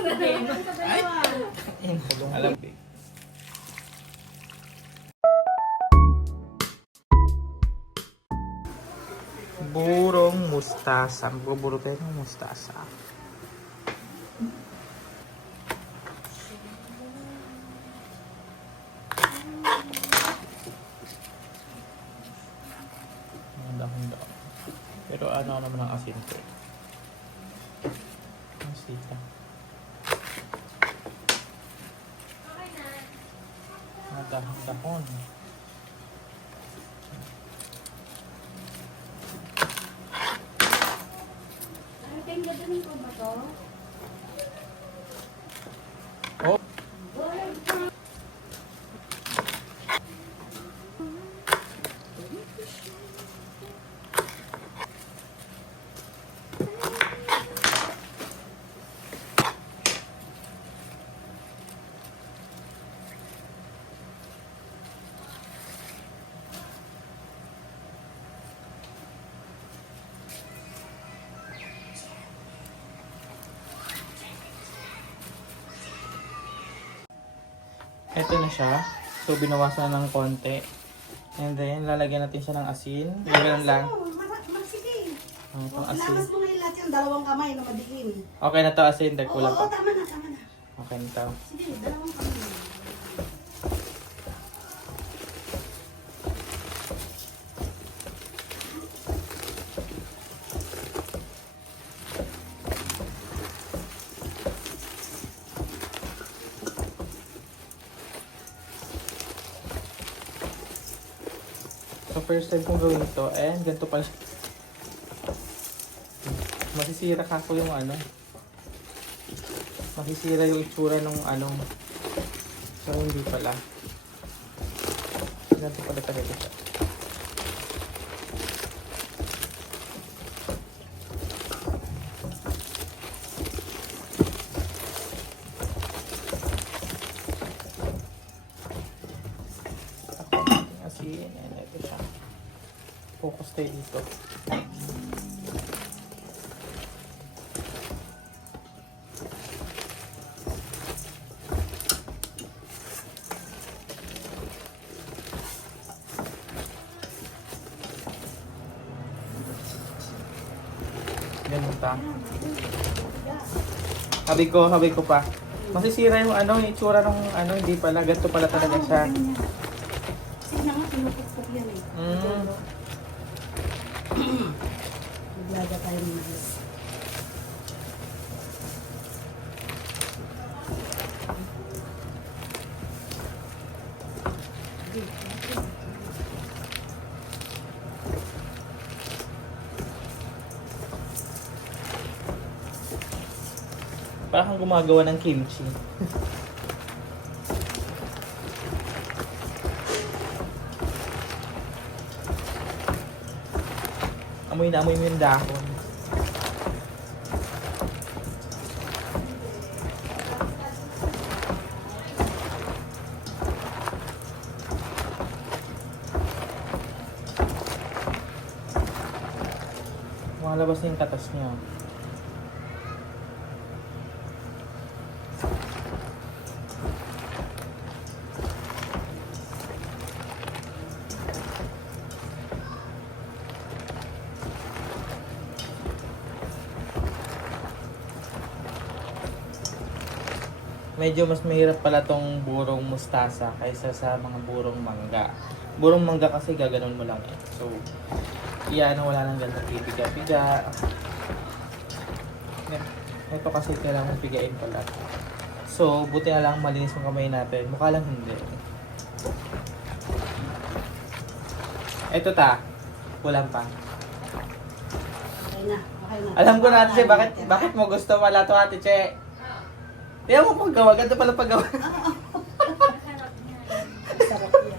Ay! Alam. Burong mustasa. Magbuburo tayo ng mustasa. Handa-handa. Pero ano naman ang asin ko? Masita. Dahon-dahon. Ang gagawin ko ba to? Oh! Ito na siya. So, binawasan ng konti. And then, lalagyan natin siya ng asin. Ganun lang. Sige. Itong asin. Ilabas mo ngayon lahat yung dalawang kamay na madiin. Okay na to asin. Dagkulang Oo, pa. tama na, tama na. Okay na to. Sige, dalawang kamay. So, first time kong gawin ito. And, ganito pala. Masisira kako yung ano. Masisira yung itsura ng ano. So, hindi pala. Ganito pala talaga siya. Asin. And ito siya. Focus tayo dito. Ganun ta. Sabi ko pa. Masisira yung ano, yung itsura ng ano, hindi pala. Ganito pala talaga siya. Sige na nga, pinupukpuk yan eh. Maglaga tayo ng mga. Parang kang gumagawa ng kimchi. Amoy na amoy mo yung dahon. Malabas na yung katas niya. Medyo mas mahirap pala tong burong mustasa kaysa sa mga burong mangga. Burong mangga kasi gaganon mo lang eh. So, iyan wala nang ganang pipiga-piga. Ito kasi kailangan mong pigain pala. So, buti na lang malinis yung kamay natin. Mukha lang hindi. Ito ta. Kulang pa. Okay na, okay na. Alam ko na, Ate Che, bakit mo gusto pala to, Ate Che? Tiyan mo paggawa. Ganito pala paggawa. Sarap yan.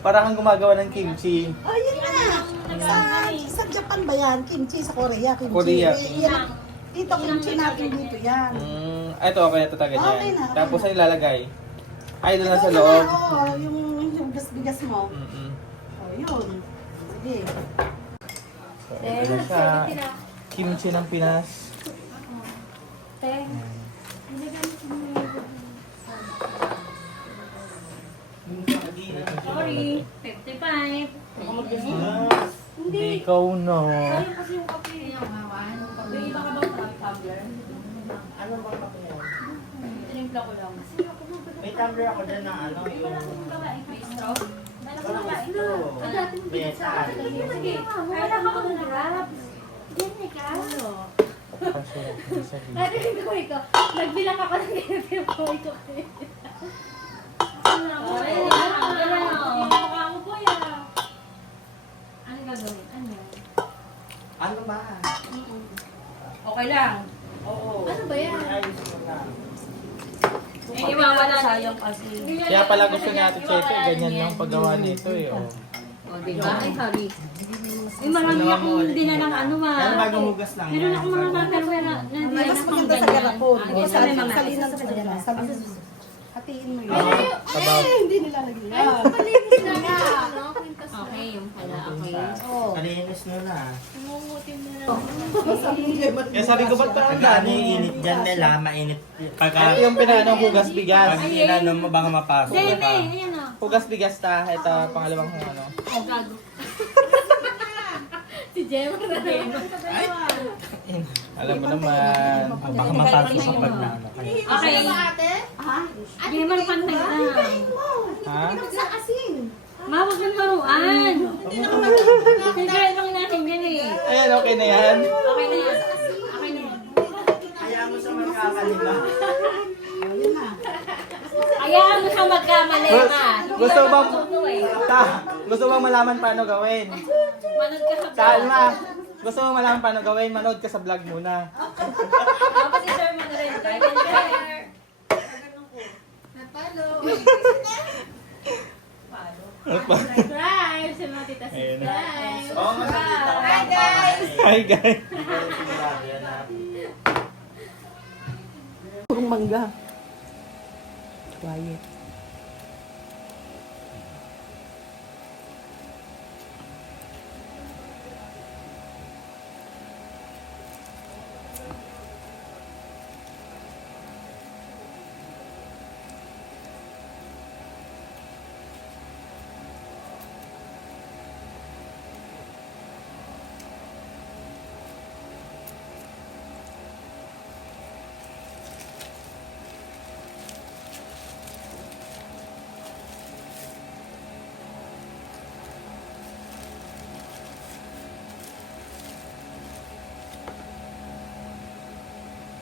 Para kang gumagawa ng kimchi. Oh, yun na. Sa Japan ba yan? Kimchi sa Korea. Kimchi. Korea. Yan. Dito, kimchi natin dito yan. Ito okay na ito talaga Okay yan. na, okay Tapos na. ay lalagay. Ay, doon na sa Ito loob. Oo, yung bigas mo. Oh, yun. Sige. So, ito na siya. Kimchi ng Pinas. Ten. sorry. 55. Hindi ikaw na. Sorry kasi yung kape. Yung hawan. May iba ka bang tumbler? Ano bang kape yan? Tinimpla ko lang. Kasi ako May tumbler ako dyan na ano, yung... may straw. Parang gusto. Besan. Sige. Wala ka bang grabs? Diyan ka. Narinig ko ikaw. Nagbilang ako ng ganito po ito. Ano gagawin? Ano? Ano ba? Okay lang. Oo. Ano ba yan? Ayos mo na. Eh, iwawala Sayang kasi. Kaya pala gusto ni Ate Cheto, ganyan lang paggawa nito eh. Oh. O, diba? Ay, sorry. Ay, marami akong dinalang ano Ano ma. bagong hugas lang? Meron akong mga tupperware na Mas dinalang pang maganda sa ganyan. garapon. Ah, O ganyan. sa May mga- salinan sa kanila. Hatiin mo yun. Sabaw. Hindi nilalagyan yan. Okay, yung pala. Okay. Oo. Kalinis mo na. Kaya sabi ko, ba't parang Pagka ano dami? yung init dyan nila, mainit. Pagka... Ito yung pinano hugas Pag bigas. inano mo, baka mapasok Deme, ka. ayan o. Hugas bigas ta. Ito, pangalawang kung ano. Oh, gago. Si Gemma na Gemma. Alam mo naman. Baka mapasok ka pag naano. Okay. Gemma, pantay na. Ha? Ma, huwag mong maruan. Sige, lang natin yan eh. Ayan, okay na yan. Okay na yan. Okay na yan. Hayaan mo sa magkakalima. Hayaan mo siyang magkamali, ma. Gusto mo bang, Matuto eh. gusto mo bang malaman paano gawin? Manood ka sa Saan ma? Gusto mo malaman paano gawin? Manood ka sa vlog muna. Ako si Sir Manuel. Like and share. Subscribe sa mga tita Ayun na. subscribe. Oo, masalita. Hi guys! Hi guys. Hindi ko rin sigurado yan ha. Purong mangga. Quiet.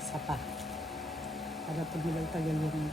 Isa pa. Para pag nilang tagal yung...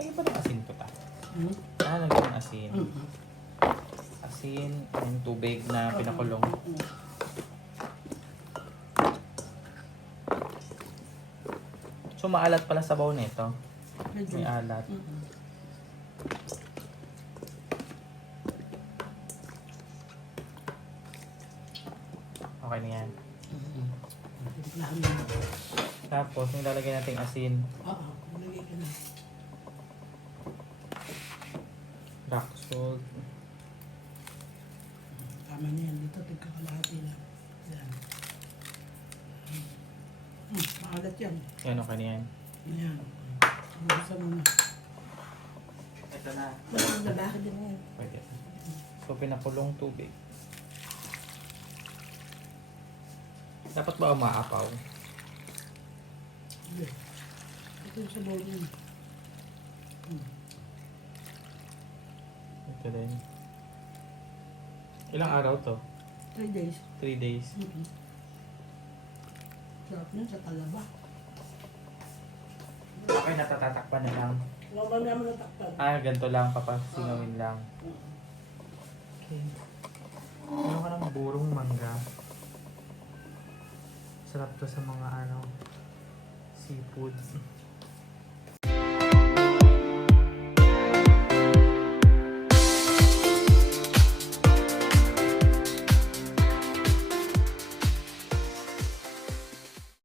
Ay, ba ng asin to ta? Hmm? Lagyan ng asin. Mhm. Asin, yung tubig na pinakulong. So, maalat pala sabaw nito. Medyo. May alat. Mhm. Okay na yan. Mhm. Timplahan mo. Tapos, yung lalagay natin asin. Oo, kumulagay ka na. Rock salt. Tama na yan. Dito, tigkakalahati lang. Yan. Maalat yan. Yan, okay na yan. Yan. Gusto mo na. Ito na. Mas lalaki din yan. Pwede. So, pinakulong tubig. Dapat ba umaapaw? Hindi. Ito yung sabaw din. Ito din. Ilang araw to? 3 days. 3 days. Sarap yun sa talaba. Okay, natatatakpan na lang. Wala naman natakpan. Ganito lang, papasingawin lang. Okay. Ano ka ng burong mangga? Sarap to sa mga seafood.